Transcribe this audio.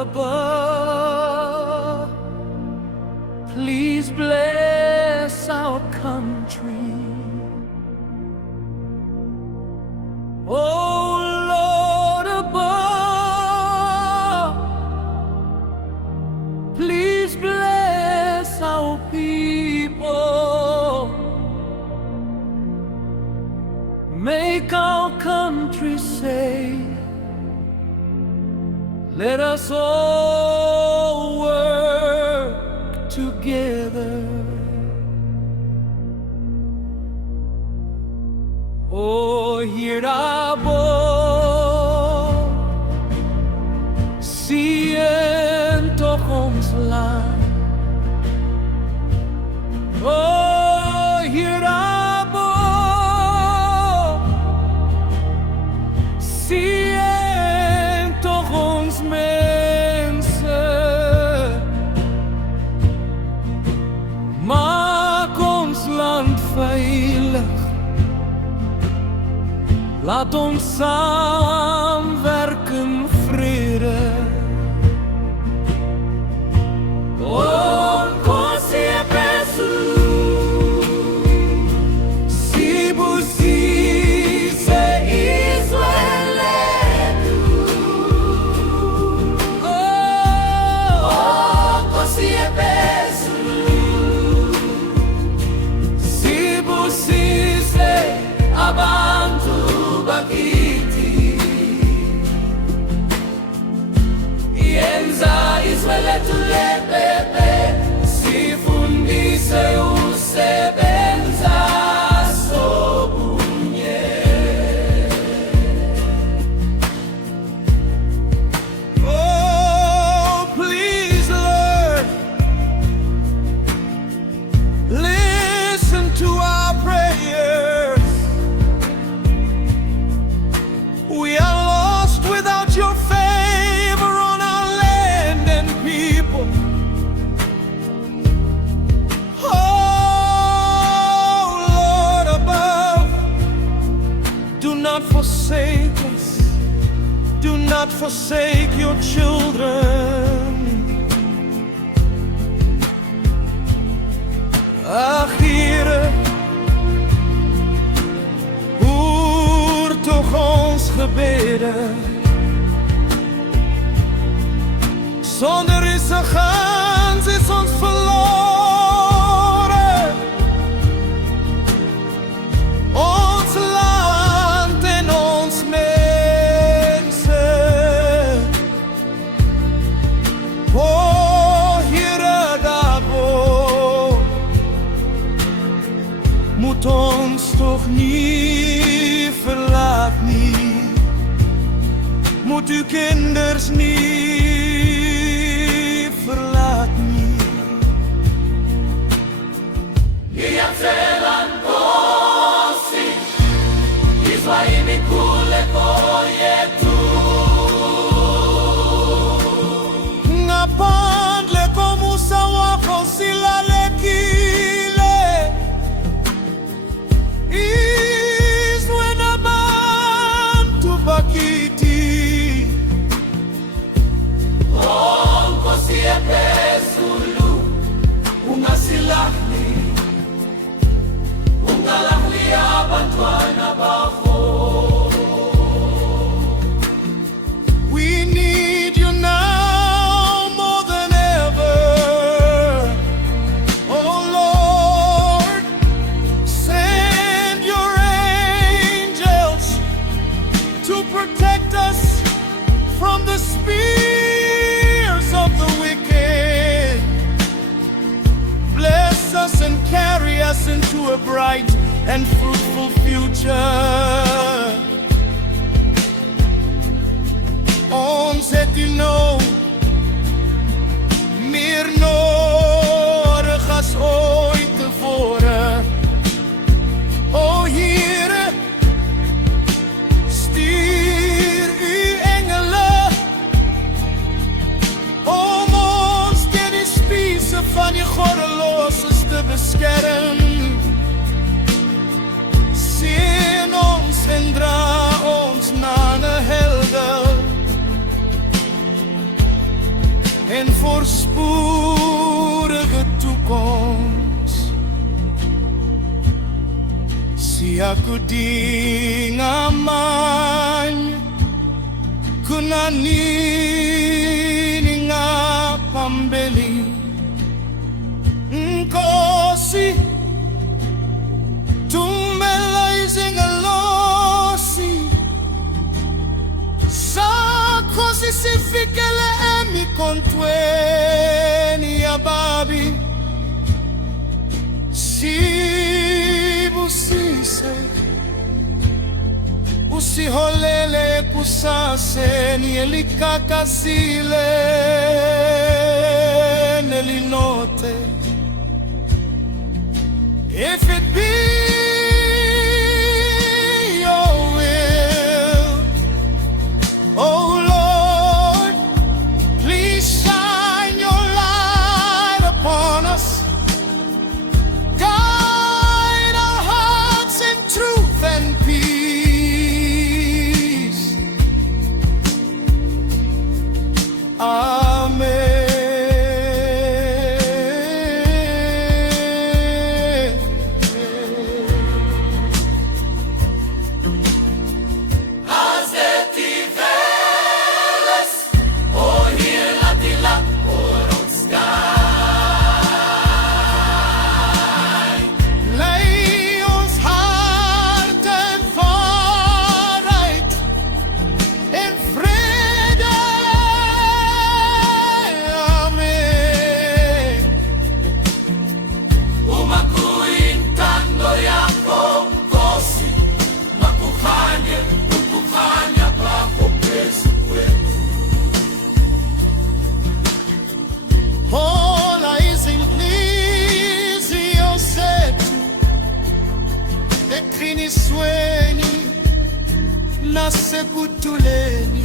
above, please bless our country. Oh Lord above, please bless our people. Make our country safe. Let us all work together. Oh, hierabo, zie toch ons land. Oh, hierabo, zie toch ons mensen. Maak ons land veilig. Laat ons saamwerken vrede. Oh, nkosi ephezulu, sibusise izwe lethu. Oh, nkosi ephezulu, sibusise abantu bakithi. Yenza izwe lethu lepepe, sifundise usebenza sobunye. Oh, please Lord, listen to our prayers. We are lost without your favor on our land and people. Oh, Lord above, do not forsake us. Do not forsake your children. Ach, Here, hoor toch ons gebeden. Zonder is een gans is ons verloren. Ons land en ons mensen. Oh, Here daarbo, moet ons toch niet verlaat nie. Moet uw kinders niet verlaat nie. Iyathela nkosi, izwa imikhuleko yethu. Ngaphandle komusa wakho silalekile. Izwe nabantu bakithi. Oh, nkosi ephezulu, ungasilahli, ungalahli abantwana bakho. We need you now more than ever. Oh Lord, send your angels to protect us from the spears of the wicked. Bless us and carry us into a bright and fruitful future. Ons het u nou meer nodig as ooit tevore. O Here, stuur u engele om ons teen die spiese van je goddeloses te beskerm. Seën ons en dra ons na 'n helder. en voorspoedige toekoms. Siyaku di ngamanya kuna nini nga pambili Nkosi tumela izingalosi Sakosi sifikele emikontweni ya babi Sibusise usiholele kusaseni elikakazile nelinote If it be your will, oh Lord, please shine your light upon us. Guide our hearts in truth and peace. Amen. Sweni na sekutuleni